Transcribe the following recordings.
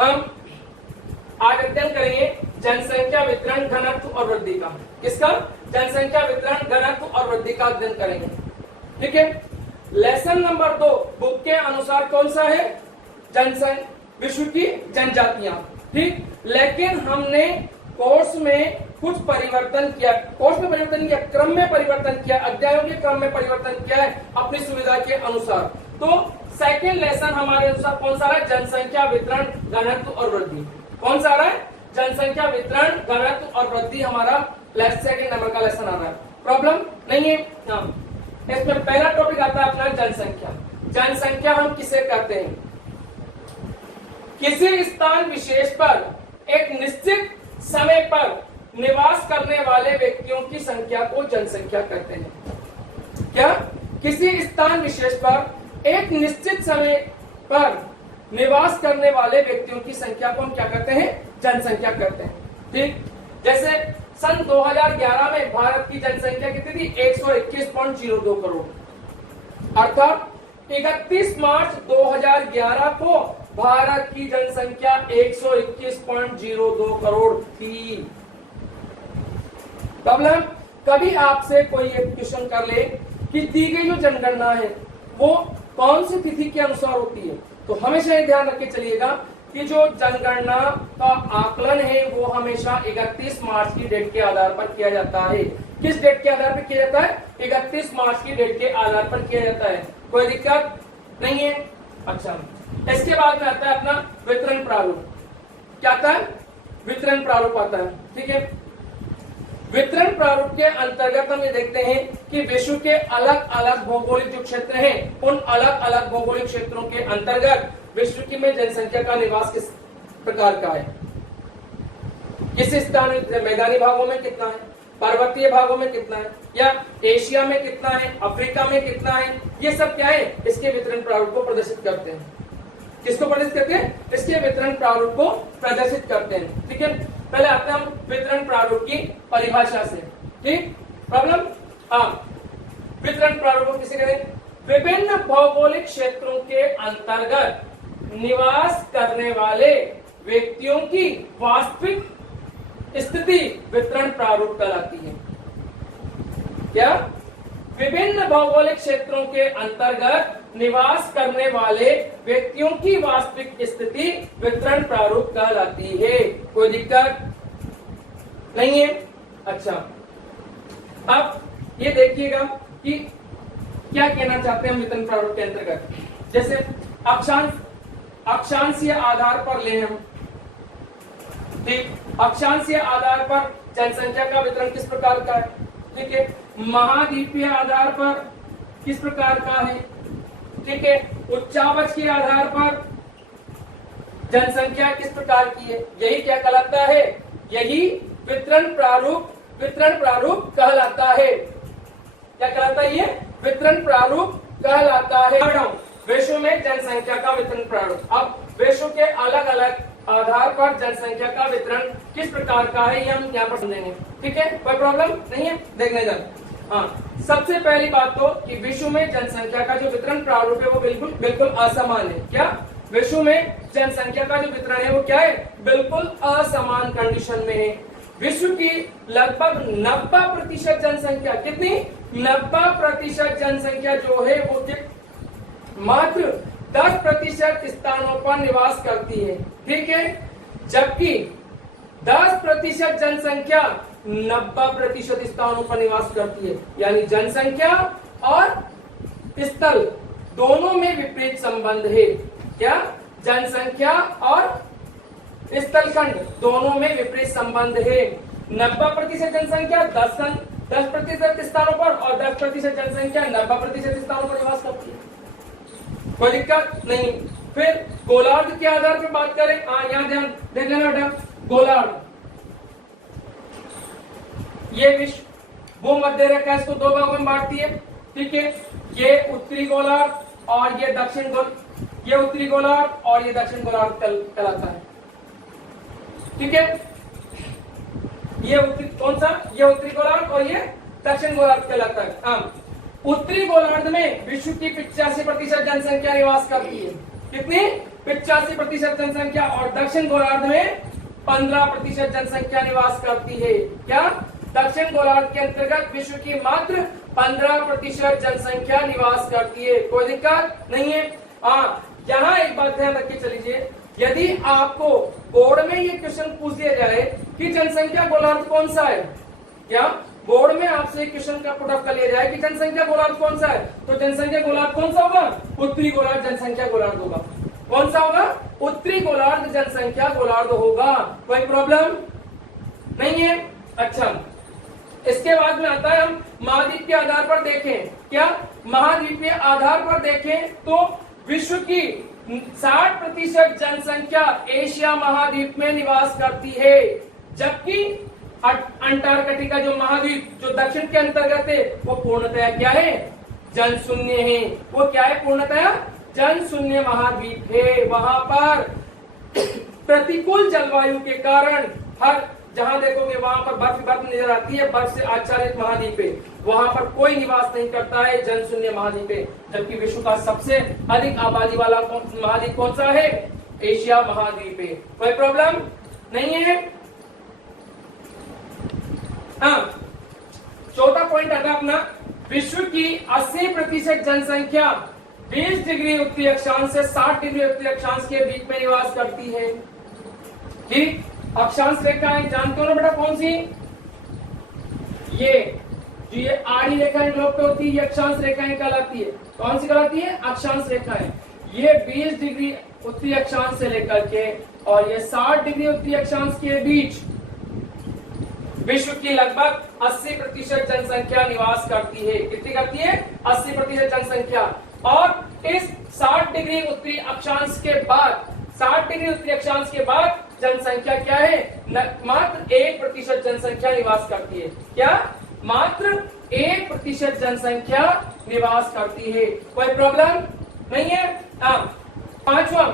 हम आज अध्ययन करेंगे जनसंख्या वितरण घनत्व और वृद्धि का। किसका? जनसंख्या वितरण घनत्व और वृद्धि का अध्ययन करेंगे। ठीक है। लेसन नंबर 2 बुक के अनुसार कौन सा है? विश्व की जनजातियां। ठीक। लेकिन हमने कोर्स में कुछ परिवर्तन किया, क्रम में परिवर्तन किया, अध्यायों के क्रम में परिवर्तन किया है अपनी सुविधा के अनुसार। तो सेकेंड लेसन हमारे अनुसार कौन सा है? जनसंख्या वितरण घनत्व और वृद्धि। कौन सा आ रहा है? जनसंख्या वितरण घनत्व और वृद्धि हमारा सेकेंड नंबर का लेसन आ रहा है। प्रॉब्लम नहीं है। हाँ, इसमें पहला टॉपिक आता है अपना जनसंख्या। जनसंख्या हम किसे कहते हैं? किसी स्थान विशेष पर एक निश्चित समय पर निवास करने वाले व्यक्तियों की संख्या को जनसंख्या कहते हैं। क्या? किसी स्थान विशेष पर एक निश्चित समय पर निवास करने वाले व्यक्तियों की संख्या को हम क्या कहते हैं? जनसंख्या कहते हैं। ठीक। जैसे सन 2011 में भारत की जनसंख्या कितनी थी? 121.02 करोड़। अर्थात 31 मार्च 2011 को भारत की जनसंख्या 121.02 करोड़ थी। प्रॉब्लम, कभी आपसे कोई एक क्वेश्चन कर ले कि दी गई जो जनगणना है वो कौन सी तिथि के अनुसार होती है, तो हमेशा ये ध्यान रख के चलिएगा कि जो जनगणना का आकलन है वो हमेशा 31 मार्च की डेट के आधार पर किया जाता है। किस डेट के आधार पर किया जाता है? 31 मार्च की डेट के आधार पर किया जाता है। कोई दिक्कत नहीं है। अच्छा, इसके बाद में आता है अपना वितरण प्रारूप। क्या आता है? वितरण प्रारूप आता है। ठीक है। वितरण प्रारूप के अंतर्गत हम ये देखते हैं कि विश्व के अलग अलग भौगोलिक जो क्षेत्र हैं, उन अलग अलग भौगोलिक क्षेत्रों के अंतर्गत विश्व की में जनसंख्या का निवास किस प्रकार का है। किस स्थान में, मैदानी भागों में कितना है, पर्वतीय भागों में कितना है, या एशिया में कितना है, अफ्रीका में कितना है, ये सब क्या है? इसके वितरण प्रारूप को प्रदर्शित करते हैं। किसको प्रदर्शित करते हैं? इसके वितरण प्रारूप को प्रदर्शित करते हैं। ठीक है। पहले आते हैं हम वितरण प्रारूप की परिभाषा से। ठीक। प्रॉब्लम, हाँ, वितरण प्रारूप को किसे कहते हैं? विभिन्न भौगोलिक क्षेत्रों के अंतर्गत निवास करने वाले व्यक्तियों की वास्तविक स्थिति वितरण प्रारूप कहलाती है। क्या? विभिन्न भौगोलिक क्षेत्रों के अंतर्गत निवास करने वाले व्यक्तियों की वास्तविक स्थिति वितरण प्रारूप कहलाती है। कोई दिक्कत नहीं है। अच्छा, अब ये देखिएगा कि क्या कहना चाहते हैं हम वितरण प्रारूप के अंतर्गत। जैसे अक्षांशीय आधार पर ले हम। ठीक। अक्षांशीय आधार पर जनसंख्या का वितरण किस प्रकार का है? ठीक है। महाद्वीपीय आधार पर किस प्रकार का है? ठीक है। उच्चावच के आधार पर जनसंख्या किस प्रकार की है? यही क्या कहलाता है? यही वितरण प्रारूप कहलाता है। क्या कहलाता है? ये वितरण प्रारूप कहलाता है। विश्व में जनसंख्या का वितरण प्रारूप। अब विश्व के अलग अलग आधार पर जनसंख्या का वितरण किस प्रकार का है ये हम यहाँ पर समझेंगे। ठीक है। कोई प्रॉब्लम नहीं है, देखने जाए। हाँ, सबसे पहली बात तो कि विश्व में जनसंख्या का जो वितरण प्रारूप है वो बिल्कुल असमान है। क्या? विश्व में जनसंख्या का जो वितरण है वो क्या है? बिल्कुल असमान कंडीशन में है। विश्व की लगभग 90% जनसंख्या, कितनी? 90% जनसंख्या जो है वो मात्र 10% स्थानों पर निवास करती है। ठीक है। जबकि 10% जनसंख्या 90% स्थानों पर निवास करती है। यानी जनसंख्या और स्थल दोनों में विपरीत संबंध है। क्या? जनसंख्या और स्थलखंड दोनों में विपरीत संबंध है। 90% जनसंख्या 10% स्थानों पर और 10% जनसंख्या 90% स्थानों पर निवास करती है। कोई दिक्कत नहीं। फिर गोलार्ध के आधार पर बात करें। यहाँ ध्यान देख लेना बेटा। गोलार्ध, ये विश्व भूमध्य रेखा इसको दो भागों में बांटती है। ठीक है। ये उत्तरी गोलार्ध और ये दक्षिण गोलार्ध, ये उत्तरी गोलार्ध और ये दक्षिण गोलार्ध कहलाता है। ठीक है। ये उत्तरी कौन सा? ये उत्तरी गोलार्ध और ये दक्षिण गोलार्ध कहलाता है। उत्तरी गोलार्ध में विश्व की 85% जनसंख्या निवास करती है। कितनी 85% जनसंख्या, और दक्षिण गोलार्ध में 15% जनसंख्या निवास करती है। क्या दक्षिण गोलार्ध के अंतर्गत विश्व की मात्र 15% जनसंख्या निवास करती है। कोई दिक्कत नहीं है। हाँ, यहाँ एक बात ध्यान रख के चलीजिए, यदि आपको बोर्ड में ये क्वेश्चन पूछ दिया जाए कि जनसंख्या गोलार्ध कौन सा है, क्या बोर्ड में आपसे क्वेश्चन का पुटअप कर लिया जाए कि जनसंख्या गोलार्ध कौन सा है, तो जनसंख्या गोलार्ध कौन सा होगा? उत्तरी गोलार्ध जनसंख्या गोलार्ध होगा। कौन सा होगा? उत्तरी गोलार्ध जनसंख्या गोलार्ध होगा। कोई प्रॉब्लम नहीं है। अच्छा, इसके बाद में आता है हम महाद्वीप के आधार पर देखें। क्या महाद्वीप के आधार पर देखें तो विश्व की 60% जनसंख्या एशिया महाद्वीप में निवास करती है, जबकि अंटार्कटिका जो महाद्वीप जो दक्षिण के अंतर्गत है वो पूर्णतया क्या है? जन शून्य है। वो क्या है? पूर्णतया जन शून्य महाद्वीप है। वहां पर प्रतिकूल जलवायु के कारण हर जहां देखोगे वहां पर बर्फ बर्फ नजर आती है, बर्फ से आच्छादित महाद्वीप है, वहां पर कोई निवास नहीं करता है, जन शून्य महाद्वीप है। जबकि विश्व का सबसे अधिक आबादी वाला महाद्वीप कौन सा है? एशिया महाद्वीप है। कोई प्रॉब्लम नहीं है। हाँ, चौथा पॉइंट आता अपना, विश्व की 80% जनसंख्या 20 डिग्री उत्तरी अक्षांश से 60 डिग्री उत्तरी अक्षांश के बीच में निवास करती है। ठीक, अक्षांश रेखाएं जानते हो ना बेटा कौन सी? ये आड़ी रेखाएं ग्लोब पे होती है, ये अक्षांश रेखाएं कहलाती है। कौन सी कहलाती है? अक्षांश रेखाएं। ये 20 डिग्री उत्तरी अक्षांश से लेकर के और ये 60 डिग्री उत्तरी अक्षांश के बीच विश्व की लगभग 80% जनसंख्या निवास करती है। कितनी करती है? 80% जनसंख्या। और इस 60 डिग्री उत्तरी अक्षांश के बाद 60 डिग्री उत्तरी अक्षांश के बाद जनसंख्या क्या है? मात्र 1% जनसंख्या निवास करती है। क्या? मात्र 1% जनसंख्या निवास करती है। कोई प्रॉब्लम नहीं है। पांचवा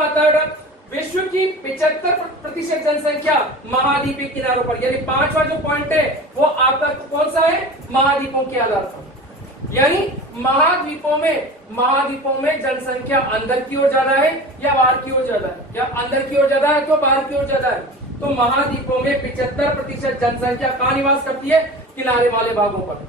आता है विश्व की 75% जनसंख्या महाद्वीपीय किनारों पर, यानी पांचवा जो पॉइंट है वो आपका कौन सा है? महाद्वीपों के आधार पर। यानी महाद्वीपों में जनसंख्या अंदर की ओर ज्यादा है या बाहर की ओर ज्यादा है? या अंदर की ओर ज्यादा है तो बाहर की ओर ज्यादा है? तो महाद्वीपों में 75% जनसंख्या कहाँ निवास करती है? किनारे वाले भागों पर।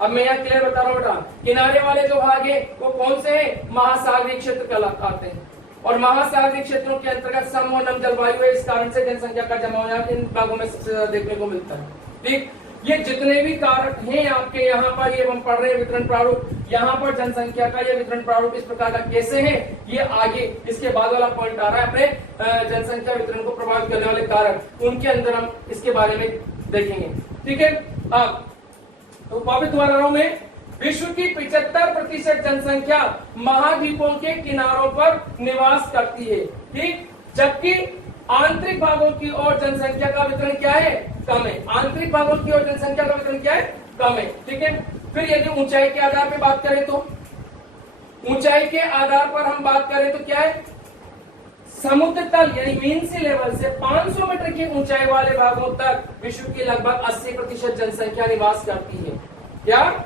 अब मैं यहाँ क्लियर बता रहा हूँ बेटा, किनारे वाले जो भाग है वो कौन से हैं? महासागरीय क्षेत्र कहलाते हैं। और महासागरीय क्षेत्रों के अंतर्गत समोन्नत जलवायु है, इस कारण से जनसंख्या का जमाव इन भागों में सबसे ज्यादा देखने को मिलता है। ठीक, ये जितने भी कारक हैं आपके यहाँ पर, ये हम पढ़ रहे हैं वितरण प्रारूप, यहाँ पर जनसंख्या का ये वितरण प्रारूप इस प्रकार का कैसे है, ये आगे इसके बाद वाला पॉइंट आ रहा है अपने जनसंख्या वितरण को प्रभावित करने वाले कारक, उनके अंदर हम इसके बारे में देखेंगे। ठीक है, तो वापिस दोबारा रहा हूं मैं, विश्व की 75% जनसंख्या महाद्वीपों के किनारों पर निवास करती है। ठीक, जबकि आंतरिक भागों की ओर जनसंख्या का वितरण क्या है? कम है। आंतरिक भागों की ओर जनसंख्या का वितरण क्या है? कम है। ठीक है, फिर यदि ऊंचाई के आधार पर बात करें तो ऊंचाई के आधार पर हम बात करें तो क्या है? समुद्र तल यानी मीन सी लेवल से 500 मीटर की ऊंचाई वाले भागों तक विश्व की लगभग 80% जनसंख्या निवास करती है। क्या?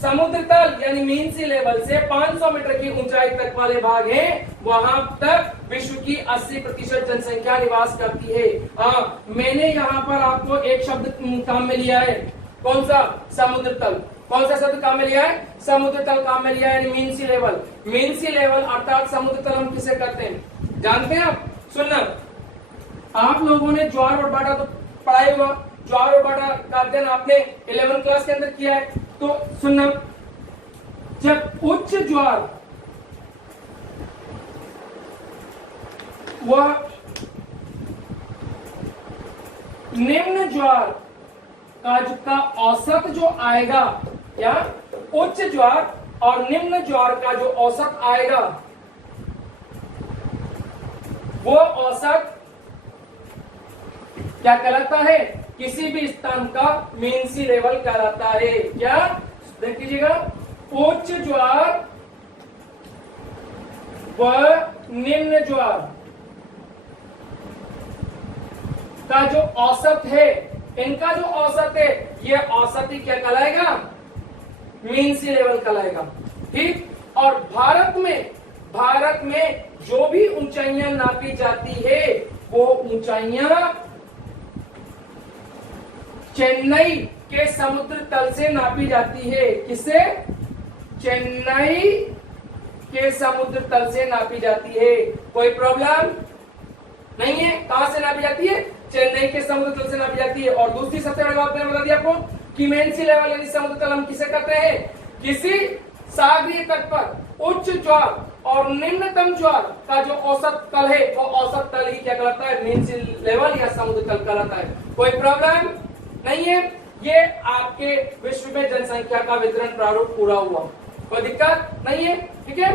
समुद्र तल यानी मीन सी लेवल से 500 मीटर की ऊंचाई तक वाले भाग हैं, वहां तक विश्व की 80% जनसंख्या निवास करती है। हाँ, मैंने यहाँ पर आपको एक शब्द काम में लिया है, कौन सा? समुद्र तल। कौन सा शब्द काम में लिया है? समुद्र तल काम में लिया है, मीन सी लेवल। मीन सी लेवल अर्थात समुद्र तल हम किसे कहते हैं जानते हैं आप? सुनना, आप लोगों ने ज्वार और बाटा तो पढ़ाई हुआ, ज्वार और बाटा का अध्ययन आपने 11th क्लास के अंदर किया है। तो सुनना, जब उच्च ज्वार व निम्न ज्वार का औसत जो आएगा, या उच्च ज्वार और निम्न ज्वार का जो औसत आएगा, वो औसत क्या कहलाता है? किसी भी स्थान का मीन सी लेवल कहलाता है। क्या? देख लीजिएगा, उच्च ज्वार व निम्न ज्वार का जो औसत है, इनका जो औसत है, ये औसत ही क्या कहलाएगा? मीन सी लेवल कहलाएगा। ठीक, और भारत भारत में जो भी ऊंचाइयां नापी जाती है वो ऊंचाइयां चेन्नई के समुद्र तल से नापी जाती है। किससे? चेन्नई के समुद्र तल से नापी जाती है। कोई प्रॉब्लम नहीं है। कहां से नापी जाती है? चेन्नई के समुद्र तल से नापी जाती है। और दूसरी सबसे बड़ी बात मैंने बता दिया आपको कि मेन सी लेवल यानी समुद्र तल हम किसे कहते हैं? किसी सागरीय तट पर उच्च ज्वार और निम्नतम ज्वार का जो औसत तल है वो औसत तल ही क्या कहलाता है? मेन सी लेवल या समुद्र तल कहलाता है। कोई प्रॉब्लम नहीं है। ये आपके विश्व में जनसंख्या का वितरण प्रारूप पूरा हुआ, कोई दिक्कत नहीं है। ठीक है।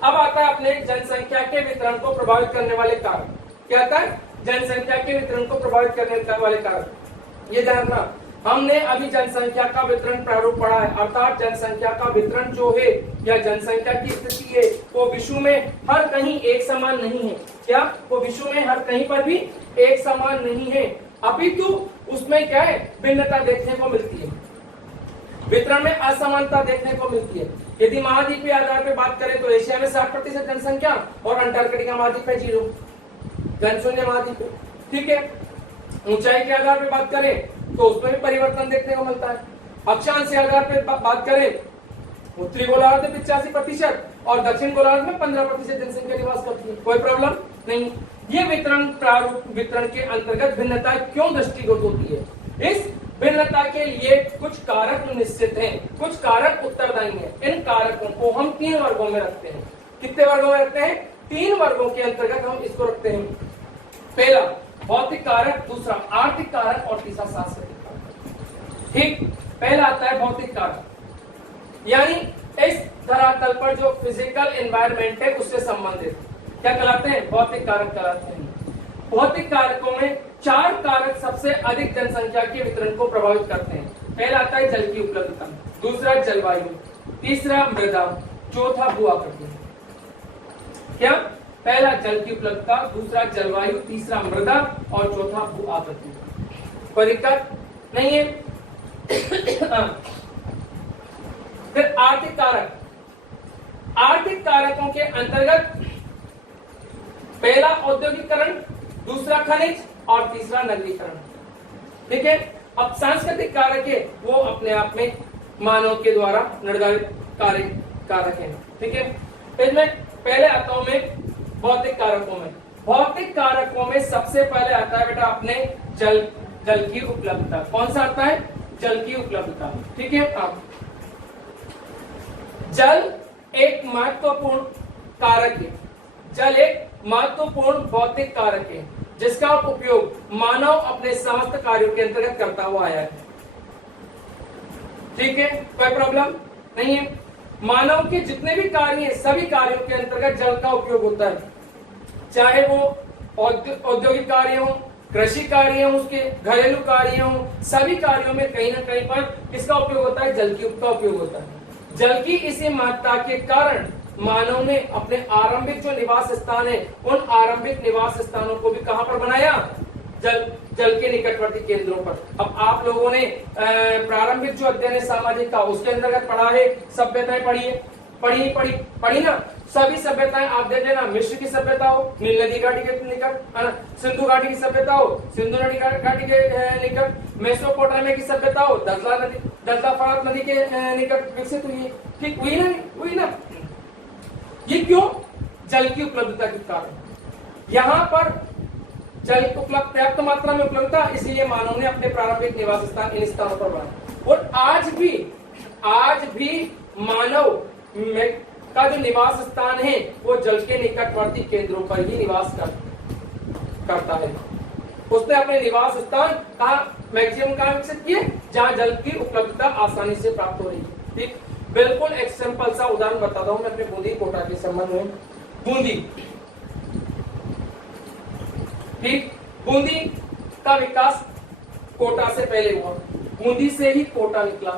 अब आता है अपने जनसंख्या के वितरण को प्रभावित करने वाले कारक। क्या आता है? जनसंख्या के वितरण को प्रभावित करने वाले कारक। ये ध्यान रखना, हमने अभी जनसंख्या का वितरण प्रारूप पढ़ा है, अर्थात जनसंख्या का वितरण जो है या जनसंख्या की स्थिति है वो विश्व में हर कहीं एक समान नहीं है। क्या? वो विश्व में हर कहीं पर भी एक समान नहीं है, अपितु उसमें क्या है? भिन्नता देखने को मिलती है, वितरण में असमानता देखने को मिलती है। यदि महाद्वीपीय आधार पर बात करें तो एशिया में 60% जनसंख्या और अंटार्कटिका महाद्वीप है 0 जनशून्य महाद्वीप है। ठीक है। ऊंचाई के आधार पर बात करें तो उसमें भी परिवर्तन देखने को मिलता है। अक्षांश के आधार पर बात करें उत्तरी गोलार्ध में 85% और दक्षिण गोलार्ध में 15% जनसंख्या निवास करती है। कोई प्रॉब्लम नहीं। ये वितरण प्रारूप वितरण के अंतर्गत भिन्नता क्यों दृष्टिगत होती है? इस भिन्नता के लिए कुछ कारक निश्चित हैं, कुछ कारक उत्तरदायी हैं। इन कारकों को हम 3 वर्गों में रखते हैं। कितने वर्गों में रखते हैं? 3 वर्गों के अंतर्गत हम इसको रखते हैं। पहला भौतिक कारक, दूसरा आर्थिक कारक और तीसरा सांस्कृतिक कारक। ठीक। पहला आता है भौतिक कारक, यानी इस धरातल पर जो फिजिकल एनवायरनमेंट है उससे संबंधित क्या कहलाते हैं? भौतिक कारक कहलाते हैं। भौतिक कारकों में 4 कारक सबसे अधिक जनसंख्या के वितरण को प्रभावित करते हैं। पहला आता है जल की उपलब्धता, दूसरा जलवायु, तीसरा मृदा, चौथा भू आकृति। क्या? पहला जल की उपलब्धता, दूसरा जलवायु, तीसरा मृदा और चौथा भू आकृति। कोई दिक्कत नहीं है। फिर आर्थिक कारक। आर्थिक कारकों के अंतर्गत पहला औद्योगिकरण, दूसरा खनिज और तीसरा नगरीकरण। ठीक है। अब सांस्कृतिक कारक है वो अपने आप में मानव के द्वारा निर्धारित कारक है। ठीक है। फिर मैं पहले आता हूं मैं भौतिक कारकों में। भौतिक कारकों में सबसे पहले आता है बेटा अपने जल की उपलब्धता। कौन सा आता है? जल की उपलब्धता। ठीक है। अब जल एक महत्वपूर्ण कारक है। जल एक महत्वपूर्ण भौतिक कारक है जिसका उपयोग मानव अपने समस्त कार्यों के अंतर्गत करता हुआ आया है। ठीक है। कोई प्रॉब्लम नहीं है। मानव के जितने भी कार्य हैं सभी कार्यों के अंतर्गत जल का उपयोग होता है, चाहे वो औद्योगिक कार्य हो, कृषि कार्य हो, उसके घरेलू कार्य हो, सभी कार्यों में कहीं ना कहीं पर किसका उपयोग होता है? जल का उपयोग होता है। जल की इसी महत्ता के कारण मानव ने अपने आरंभिक जो निवास स्थान है उन आरंभिक निवास स्थानों को भी कहां पर बनाया? जल के निकटवर्ती केंद्रों पर। अब आप लोगों ने प्रारंभिक जो अध्ययन है सामाजिक का उसके अंतर्गत पढ़ा है, सभ्यताएं पढ़ी ना। सभी सभ्यताएं आप देख लेना, मिस्र की सभ्यता हो नील नदी घाटी के निकट, सिंधु घाटी की सभ्यता हो सिंधु नदी घाटी के निकट, मेसोपोटामिया की सभ्यता हो दजला फरात नदी के निकट विकसित हुई है। ठीक हुई ना। ये क्यों? जल की उपलब्धता के कारण। यहाँ पर जल उपलब्ध पर्याप्त मात्रा में उपलब्धता, इसलिए मानव ने अपने प्रारंभिक निवास स्थान इन स्थानों पर बनाया। और आज भी मानव का जो निवास स्थान है वो जल के निकटवर्ती केंद्रों पर ही निवास करता है। उसने अपने निवास स्थान का मैक्सिमम कहां विकसित किए? जहां जल की उपलब्धता आसानी से प्राप्त हो रही है। ठीक। बिल्कुल एक सिंपल सा उदाहरण बताता हूं मैं अपने बूंदी कोटा के संबंध में। बूंदी का विकास कोटा से पहले हुआ। बूंदी से ही कोटा निकला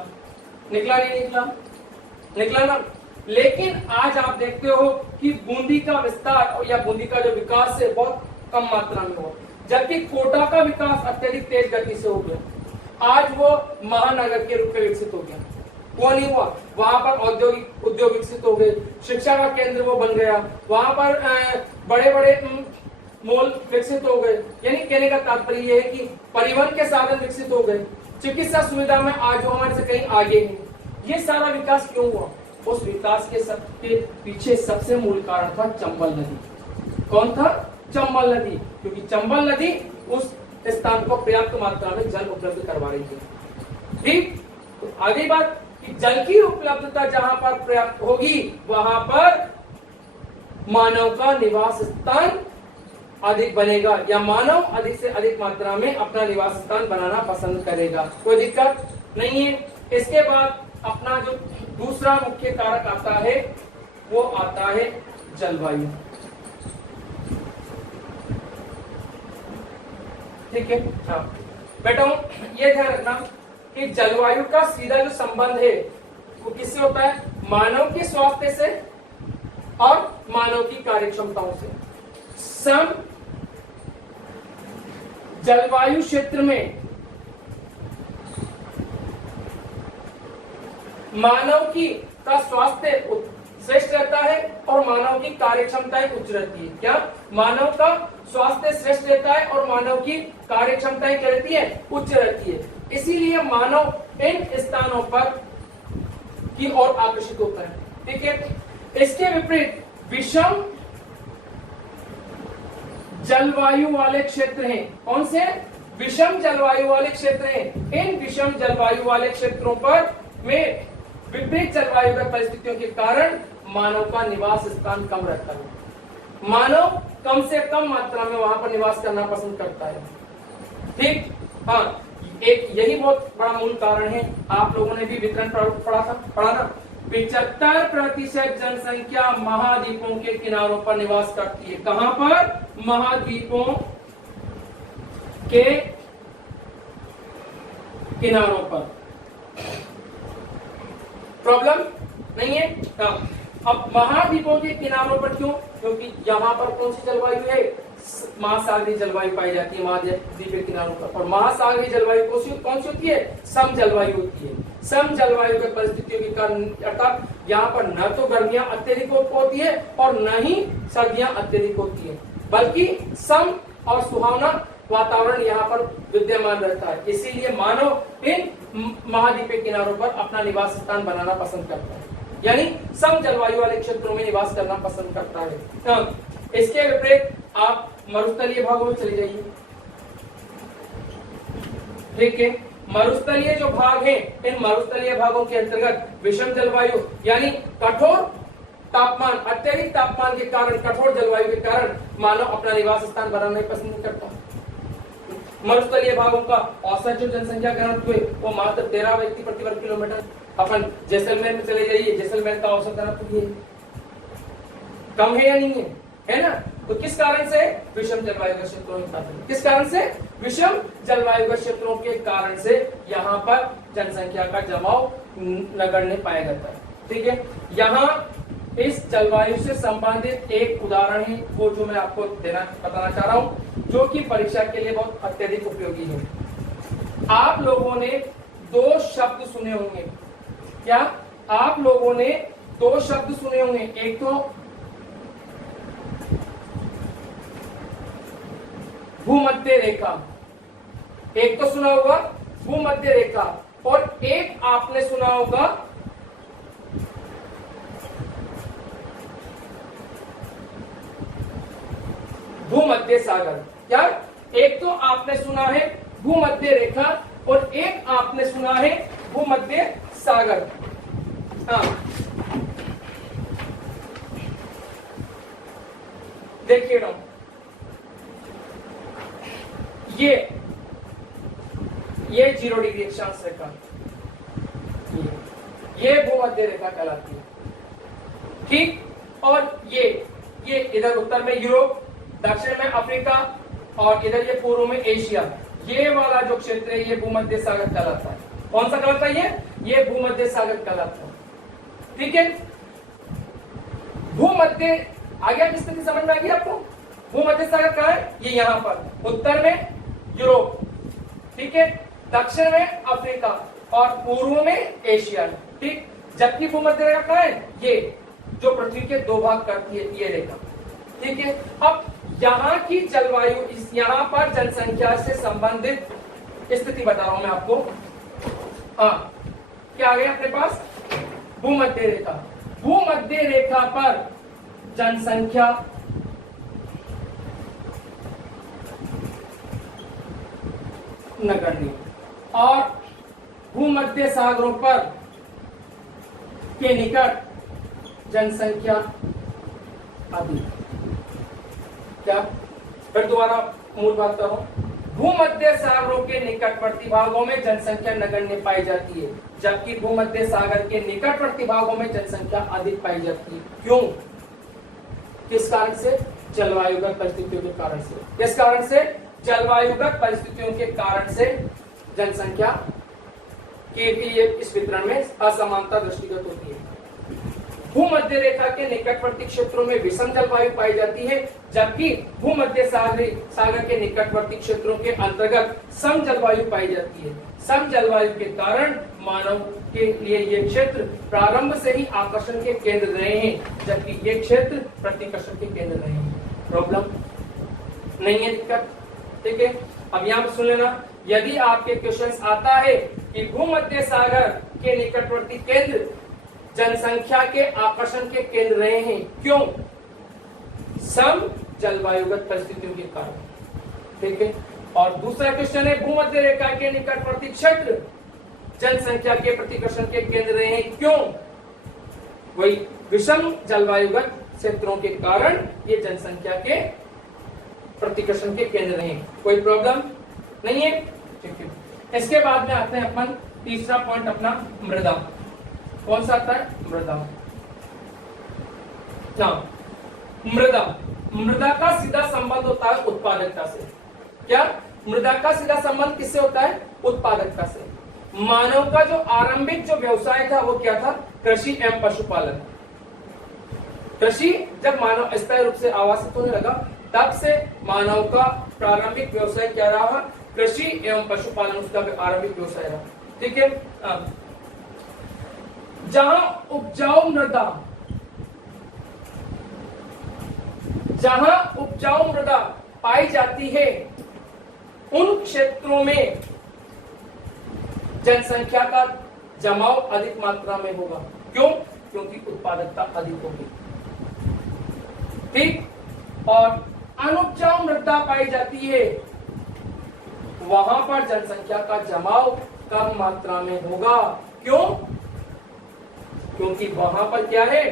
ना। लेकिन आज आप देखते हो कि बूंदी का विस्तार या बूंदी का जो विकास है बहुत कम मात्रा में हुआ, जबकि कोटा का विकास अत्यधिक तेज गति से हो गया। आज वो महानगर के रूप में विकसित हो गया। वो नहीं हुआ। वहां पर उद्योग विकसित हो गए, शिक्षा का केंद्र वो बन गया, वहां पर बड़े बड़े मॉल विकसित हो गए। यानी कहने का तात्पर्य ये है कि परिवहन के साधन विकसित हो गए, चिकित्सा सुविधा में आज वो हमारे से कहीं आगे हैं। ये सारा विकास क्यों हुआ? उस विकास के पीछे सबसे मूल कारण था चंबल नदी। कौन था? चंबल नदी। क्योंकि चंबल नदी उस स्थान को पर्याप्त मात्रा में जल उपलब्ध करवा रही थी। ठीक, तो आगे बात कि जल की उपलब्धता जहां पर पर्याप्त होगी वहां पर मानव का निवास स्थान अधिक बनेगा, या मानव अधिक से अधिक मात्रा में अपना निवास स्थान बनाना पसंद करेगा। कोई दिक्कत नहीं है। इसके बाद अपना जो दूसरा मुख्य कारक आता है वो आता है जलवायु। ठीक है, हाँ बेटा ये ध्यान रखना कि जलवायु का सीधा जो संबंध है वो किससे होता है? मानव के स्वास्थ्य से और मानव की कार्यक्षमताओं से। सम जलवायु क्षेत्र में मानव की का स्वास्थ्य श्रेष्ठ रहता है और मानव की कार्यक्षमताएं उच्च रहती है। क्या? मानव का स्वास्थ्य श्रेष्ठ रहता है और मानव की कार्यक्षमताएं क्या रहती है? उच्च रहती है। इसीलिए मानव इन स्थानों पर की ओर आकर्षित होता है। ठीक है, इसके विपरीत विषम जलवायु वाले क्षेत्र हैं। कौन से? विषम जलवायु वाले क्षेत्र हैं। इन विषम जलवायु वाले क्षेत्रों पर में विपरीत जलवायु की परिस्थितियों के कारण मानव का निवास स्थान कम रहता है। मानव कम से कम मात्रा में वहां पर निवास करना पसंद करता है। ठीक, हाँ, एक यही बहुत बड़ा मूल कारण है। आप लोगों ने भी वितरण पढ़ा ना, 75% जनसंख्या महाद्वीपों के किनारों पर निवास करती है। कहां पर? महाद्वीपों के किनारों पर। प्रॉब्लम नहीं है? हाँ। अब महाद्वीपों के किनारों पर क्यों? क्योंकि यहाँ पर कौन सी जलवायु है? महासागरीय जलवायु पाई जाती है महाद्वीप के किनारों पर। और महासागरीय जलवायु कौन सी होती है? सम जलवायु होती है। सम जलवायु के परिस्थितियों के कारण अर्थात यहाँ पर न तो गर्मियां अत्यधिक होती है और न ही सर्दियां अत्यधिक होती है, बल्कि सम और सुहावना वातावरण यहाँ पर विद्यमान रहता है। इसीलिए मानव इन महाद्वीप के किनारों पर अपना निवास स्थान बनाना पसंद करता है, यानी सम जलवायु वाले क्षेत्रों में निवास करना पसंद करता है। इसके विपरीत आप मरुस्थलीय भागों में चले जाइए। ठीक है, मरुस्थलीय जो भाग हैं, इन मरुस्थलीय भागों के अंतर्गत विषम जलवायु यानी कठोर तापमान, अत्यधिक तापमान के कारण, कठोर जलवायु के कारण मानव अपना निवास स्थान बनाना पसंद करता है। मरुस्थलीय भागों का औसत जो जनसंख्या घनत्व है वो मात्र 13 व्यक्ति प्रति वर्ग किलोमीटर। अपन जैसलमेर में चले जाइए, जैसलमेर का औसत घनत्व ये कम है या नहीं है? है ना? तो किस कारण से? विषम जलवायु के क्षेत्रों के कारण। किस कारण से? विषम जलवायु के क्षेत्रों के कारण से यहाँ पर जनसंख्या का जमाव नगण्य पाया जाता है। ठीक है, यहाँ इस जलवायु से संबंधित एक उदाहरण है वो जो मैं आपको बताना चाह रहा हूँ, जो कि परीक्षा के लिए बहुत अत्यधिक उपयोगी है। आप लोगों ने 2 शब्द सुने होंगे। क्या? आप लोगों ने 2 शब्द सुने होंगे। एक तो भूमध्य रेखा, एक तो सुना होगा भूमध्य रेखा, और एक आपने सुना होगा भूमध्य सागर। क्या? एक तो आपने सुना है भूमध्य रेखा और एक आपने सुना है भूमध्य सागर। हाँ, देखिए ना, ये 0 डिग्री अक्षांश रेखा, ये भूमध्य रेखा कहलाती है। ठीक, और ये इधर उत्तर में यूरोप, दक्षिण में अफ्रीका और इधर ये पूर्व में एशिया, ये वाला जो क्षेत्र है ये भूमध्य सागर कहलाता है। कौन सा कहलाता है? ये भूमध्य सागर कहलाता है। ठीक है, भूमध्य आ गया? किस स्थिति समझ में आ गई आपको? भूमध्य सागर कहाँ है? ये यहाँ पर उत्तर में यूरोप, ठीक है, दक्षिण में अफ्रीका और पूर्व में एशिया। ठीक। जबकि भूमध्य रेखा कहाँ है, ये जो पृथ्वी के 2 भाग करती है ये रेखा, ठीक है। अब यहाँ की जलवायु, इस यहाँ पर जनसंख्या से संबंधित स्थिति बता रहा हूं मैं आपको। हाँ, क्या आ गया अपने पास, भूमध्य रेखा। भूमध्य रेखा पर जनसंख्या नगण्य और भूमध्य सागरों पर के निकट जनसंख्या अधिक। क्या, फिर दोबारा मूल बात कर रहा हूं। भूमध्य सागरों के निकटवर्ती भागों में जनसंख्या नगण्य पाई जाती है, जबकि भूमध्य सागर के निकटवर्ती भागों में जनसंख्या अधिक पाई जाती है। क्यों, किस कारण से, जलवायुगत परिस्थितियों के कारण से। किस कारण से, जलवायुगत परिस्थितियों के कारण से जनसंख्या के लिए इस वितरण में असमानता दृष्टिगत होती है। भूमध्य रेखा के निकटवर्ती क्षेत्रों में विषम जलवायु पाई जाती है, जबकि भूमध्य सागर के निकटवर्ती क्षेत्रों के अंतर्गत सम जलवायु पाई जाती है। सम जलवायु के कारण मानव के लिए ये क्षेत्र प्रारंभ से ही आकर्षण के केंद्र रहे हैं, जबकि ये क्षेत्र प्रतिकर्षण के केंद्र रहे हैं। प्रॉब्लम नहीं है, दिक्कत, ठीक है। अब यहाँ पर सुन लेना, यदि आपके क्वेश्चंस आता है कि भूमध्य सागर के निकटवर्ती केंद्र जनसंख्या के आकर्षण के केंद्र रहे हैं, क्यों, सम जलवायुगत परिस्थितियों के कारण, ठीक है। और दूसरा क्वेश्चन है, भूमध्य रेखा के निकटवर्ती क्षेत्र जनसंख्या के प्रतिकर्षण के केंद्र रहे हैं, क्यों, वही विषम जलवायुगत क्षेत्रों के कारण ये जनसंख्या के प्रतिकर्षण के केंद्र रहे हैं। कोई प्रॉब्लम नहीं है, ठीक है। इसके बाद में आते हैं अपन तीसरा पॉइंट अपना, मृदा। कौन सा आता है, मृदा। मृदा, मृदा का सीधा संबंध होता है उत्पादकता से। क्या, मृदा का सीधा संबंध किससे होता है, उत्पादकता से। मानव का जो आरंभिक जो व्यवसाय था वो क्या था, कृषि एवं पशुपालन। कृषि जब मानव स्थायी रूप से आवासित होने लगा, तब से मानव का प्रारंभिक व्यवसाय क्या रहा, कृषि एवं पशुपालन उसका आरंभिक व्यवसाय रहा, ठीक है। जहां उपजाऊ मृदा पाई जाती है, उन क्षेत्रों में जनसंख्या का जमाव अधिक मात्रा में होगा। क्यों, क्योंकि उत्पादकता अधिक होगी, ठीक। और अनुपजाऊ मृदा पाई जाती है, वहां पर जनसंख्या का जमाव कम मात्रा में होगा। क्यों, क्योंकि वहां पर क्या है,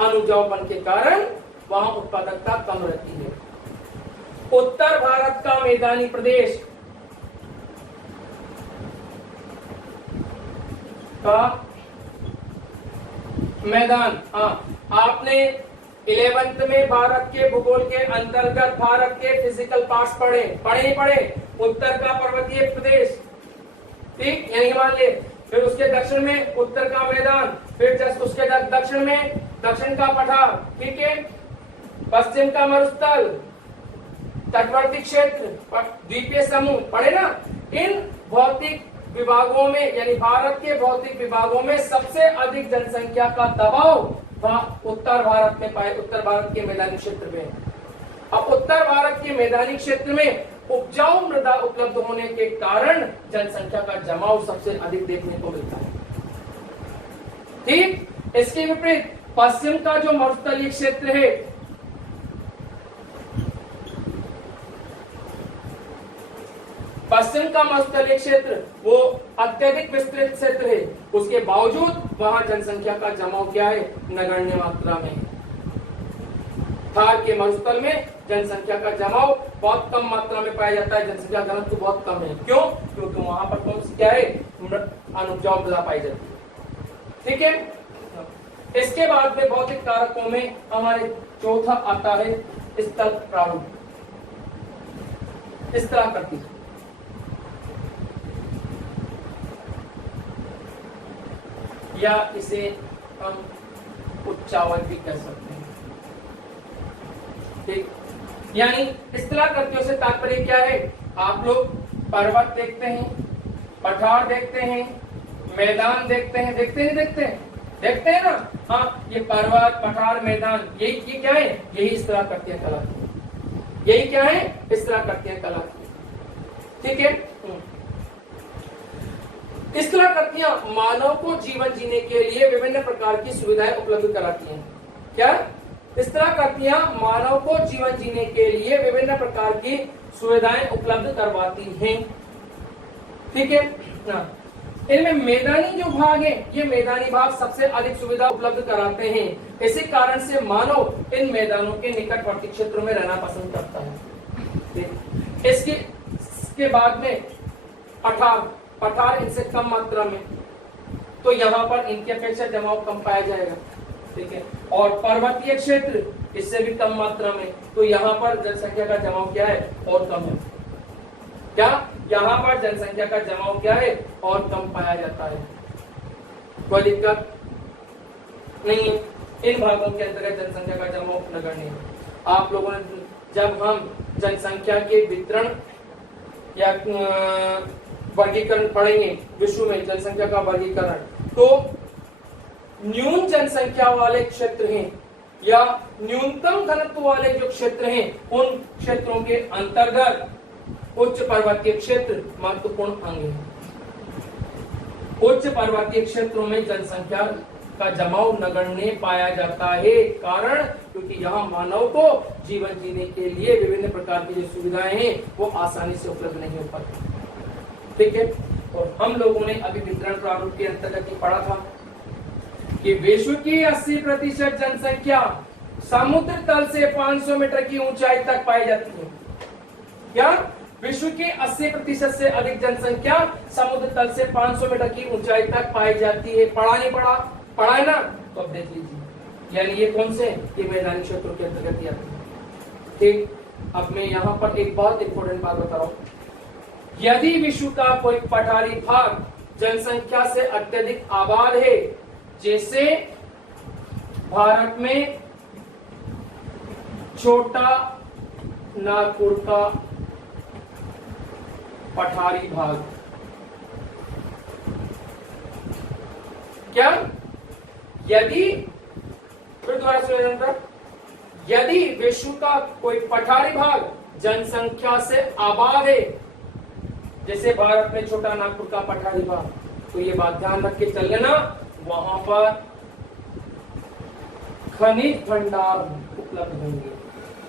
अनुपजाऊपन के कारण वहां उत्पादकता कम रहती है। उत्तर भारत का मैदानी प्रदेश का मैदान, आपने 11th में भारत के भूगोल के अंतर्गत भारत के फिजिकल पार्ट्स पढ़े। उत्तर का पर्वतीय प्रदेश, ठीक, यानी हिमालय, फिर उसके दक्षिण में उत्तर का मैदान, फिर जस्ट उसके दक्षिण में दक्षिण का पठार, ठीक है, पश्चिम का मरुस्थल, तटवर्ती क्षेत्र, द्वीपीय समूह, पढ़े ना। इन भौतिक विभागों में, यानी भारत के भौतिक विभागों में सबसे अधिक जनसंख्या का दबाव उत्तर भारत में पाए, उत्तर भारत के मैदानी क्षेत्र में। अब उत्तर भारत के मैदानी क्षेत्र में उपजाऊ मृदा उपलब्ध होने के कारण जनसंख्या का जमाव सबसे अधिक देखने को मिलता है, ठीक। इसके विपरीत पश्चिम का जो मरुस्थलीय क्षेत्र है, पश्चिम का मरुस्थलीय क्षेत्र वो अत्यधिक विस्तृत क्षेत्र है, उसके बावजूद वहां जनसंख्या का जमाव क्या है, नगण्य मात्रा में। थार के मरुस्थल में जनसंख्या का जमाव बहुत कम मात्रा में पाया जाता है, जनसंख्या घनत्व बहुत कम है। क्यों, क्योंकि वहां पर कौन सी क्या है, अनुपजाऊ मृदा पाई जाती है, ठीक है। इसके बाद में भौतिक कारकों में हमारे चौथा आता है स्थल प्रारूप, इस तरह करती है, या इसे हम उच्चावल भी कह सकते हैं, ठीक। यानी इस तरह कृतियों से तात्पर्य क्या है, आप लोग पर्वत देखते हैं, पठार देखते हैं, मैदान देखते हैं, देखते हैं ना। हाँ, ये पर्वत, पठार, मैदान, यही क्या है? यही इस तरह करती कला, यही क्या है? इस तरह करती है कला। ठीक है। इस तरह करतियां मानव को जीवन जीने के लिए विभिन्न प्रकार की सुविधाएं उपलब्ध कराती हैं। क्या? इस तरह करतियां मानव को जीवन जीने के लिए विभिन्न प्रकार की सुविधाएं उपलब्ध करवाती हैं। ठीक है ना। इनमें मैदानी जो भाग है, ये मैदानी भाग सबसे अधिक सुविधा उपलब्ध कराते हैं। इसी कारण से मानव इन मैदानों के निकटवर्ती क्षेत्रों में रहना पसंद करता है। इसके बाद में पठार इनसे कम मात्रा में, तो यहाँ पर इनकी अपेक्षा जमाव कम पाया जाएगा। ठीक है। और पर्वतीय क्षेत्र इससे भी कम मात्रा में, तो यहाँ पर जनसंख्या का जमाव क्या है? और कम है। क्या? यहाँ पर जनसंख्या का जमाव क्या है? और कम पाया जाता है। कोई दिक्कत नहीं है। इन भागों के अंतर्गत जनसंख्या का जमाव नगण्य है। आप लोगों ने जब हम जनसंख्या के वितरण या वर्गीकरण पढ़ेंगे, विश्व में जनसंख्या का वर्गीकरण, तो न्यून जनसंख्या वाले क्षेत्र हैं या न्यूनतम घनत्व वाले जो क्षेत्र हैं, उन क्षेत्रों के अंतर्गत उच्च पर्वतीय क्षेत्र महत्वपूर्ण अंग है। उच्च पर्वतीय क्षेत्रों में जनसंख्या का जमाव नगण्य पाया जाता है। कारण क्योंकि यहाँ मानव को जीवन जीने के लिए विभिन्न प्रकार की जो सुविधाएं हैं वो आसानी से उपलब्ध नहीं हो पाती। ठीक है। और हम लोगों ने अभी वितरण प्रारूप के अंतर्गत पढ़ा था कि विश्व की 80% जनसंख्या समुद्र तल से 500 मीटर की ऊंचाई तक पाई जाती है। क्या? विश्व की 80% से अधिक जनसंख्या समुद्र तल से 500 मीटर की ऊंचाई तक पाई जाती है। पढ़ा नहीं पढ़ा? पढ़ा है ना? तो अब देख लीजिए। यानी ये कौन से? ये मैदानी क्षेत्रों के अंतर्गत आते हैं। ठीक। अब मैं यहाँ पर एक बहुत इंपॉर्टेंट बात बता रहा हूँ। यदि विश्व का कोई पठारी भाग जनसंख्या से अत्यधिक आबाद है, जैसे भारत में छोटा नागपुर का पठारी भाग, क्या? यदि, फिर दोबारा सुनिए, यदि विश्व का कोई पठारी भाग जनसंख्या से आबाद है, जैसे भारत में छोटा नागपुर का पठारी भाग, तो ये बात ध्यान रख के चल लेना, वहां पर खनिज भंडार उपलब्ध होंगे।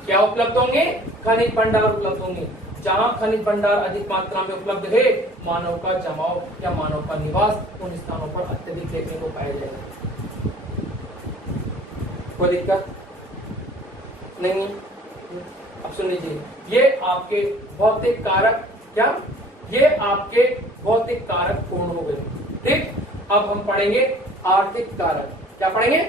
क्या उपलब्ध होंगे? खनिज भंडार उपलब्ध होंगे। जहां खनिज भंडार अधिक मात्रा में उपलब्ध है, मानव का जमाव या मानव का निवास उन स्थानों पर अत्यधिक देखने को पाया जाएगा। कोई दिक्कत नहीं। अब सुन लीजिए, ये आपके भौतिक कारक, क्या? ये आपके भौतिक कारक पूर्ण हो गए। ठीक। अब हम पढ़ेंगे आर्थिक कारक। क्या पढ़ेंगे?